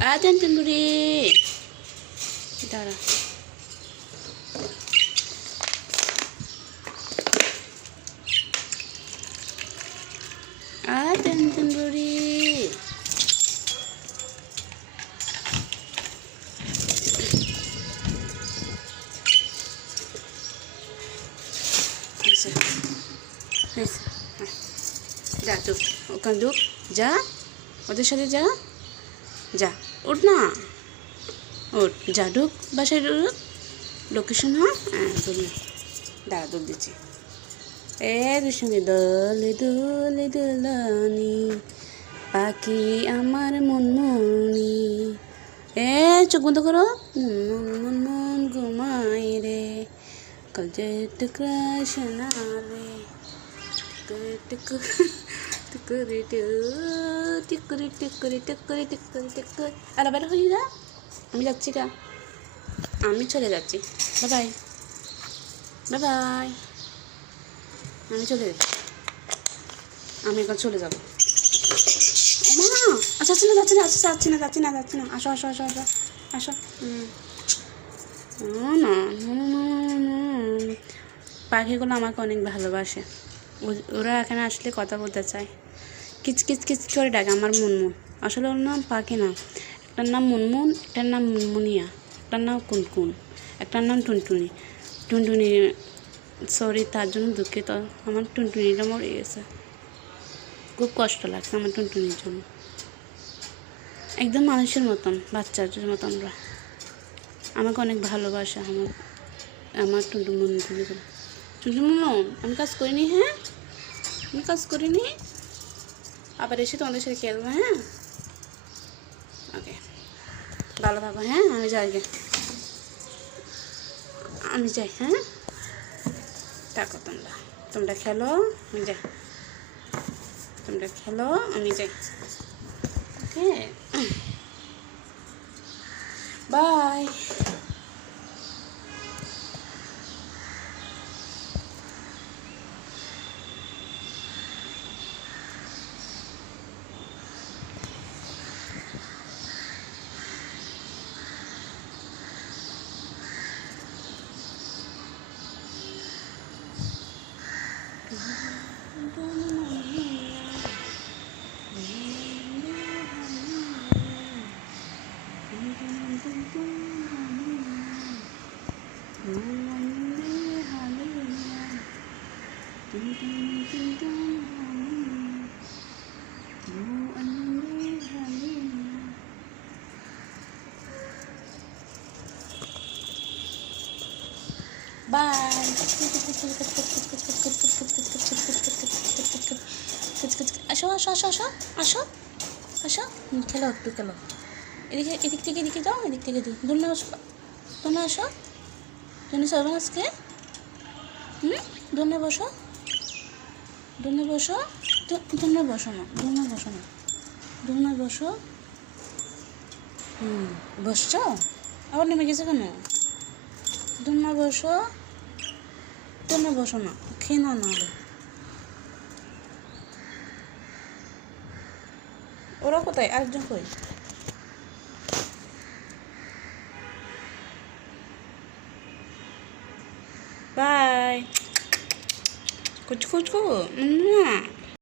Aden tandoori দাঁড়া Aden tandoori. যা চুপ ওখানে যা ওদের সাথে যা যা, উঠ না। উঠ, যা, ঢুক, বাসায় লোকেশন হ্যাঁ বলি দাঁড়া দুধ দিচ্ছি। এ দুসঙ্গে দলে দলে, দোলানি, পাখি আমার মনমনি। এ, চোখ বন্ধ করো। মন মন মন ঘুমাই রে। কল যে টুকরা শোনা রে। টুকুর টুকুরি টুকুরি টুকুরি টুকুরি টুকুরি টুকুরি আর বের হয়ে যা আমি যাচ্ছি গা আমি চলে যাচ্ছি বাই বাই বাই আমি চলে যাচ্ছি আমি এখন চলে যাব মা আচ্ছা না যাচ্ছি না আচ্ছা যাচ্ছি না যাচ্ছি না যাচ্ছি না আসো আসো আসো আসো আসো না। পাখিগুলো আমাকে অনেক ভালোবাসে ওরা এখানে আসলে কথা বলতে চায় কিচ কিচ কিচ করে ডাকে আমার মুনমুন। আসলে ওর নাম পাখি না। একটার নাম মুনমুন, একটার নাম মুনমুনিয়া, একটার নাম কুনকুন, একটার নাম টুনটুনি। টুনটুনি সরি তার জন্য দুঃখিত। আমার টুনটুনিটা মরে গেছে। খুব কষ্ট লাগছে আমার টুনটুনির জন্য। একদম মানুষের মতন বাচ্চার মতন ওরা। আমাকে অনেক ভালোবাসে আমার আমার টুনটুমন টুনটুমন আমি কাজ করিনি হ্যাঁ? আমি কাজ করিনি? আবার এসে তোমাদের সাথে খেলব হ্যাঁ? ওকে ভালো থাকো হ্যাঁ? আমি যাই আমি যাই হ্যাঁ? থাকো তোমরা। তোমরা খেলো, আমি যাই। তোমরা খেলো, আমি যাই। ওকে Bye. আসো আসো আসো আসো আসো আসো খেলো একটু খেলো এদিকে এদিক থেকে এদিকে যাও এদিক থেকে এদিকে দুলনা আসো দুলনা আসো দুলনা সরবেন আজকে হুম দুলনা বসো দুলনা বসো দুলনা বসো না দুলনা বসো না দুলনা বসো হুম বসছো আবার নেমে গেছে কেন দুলনা বসো দুলনা বসো না খেয়ে নাও নাহলে ওরা কোথায় আরেকজন কই বাই কুচ কুচ কু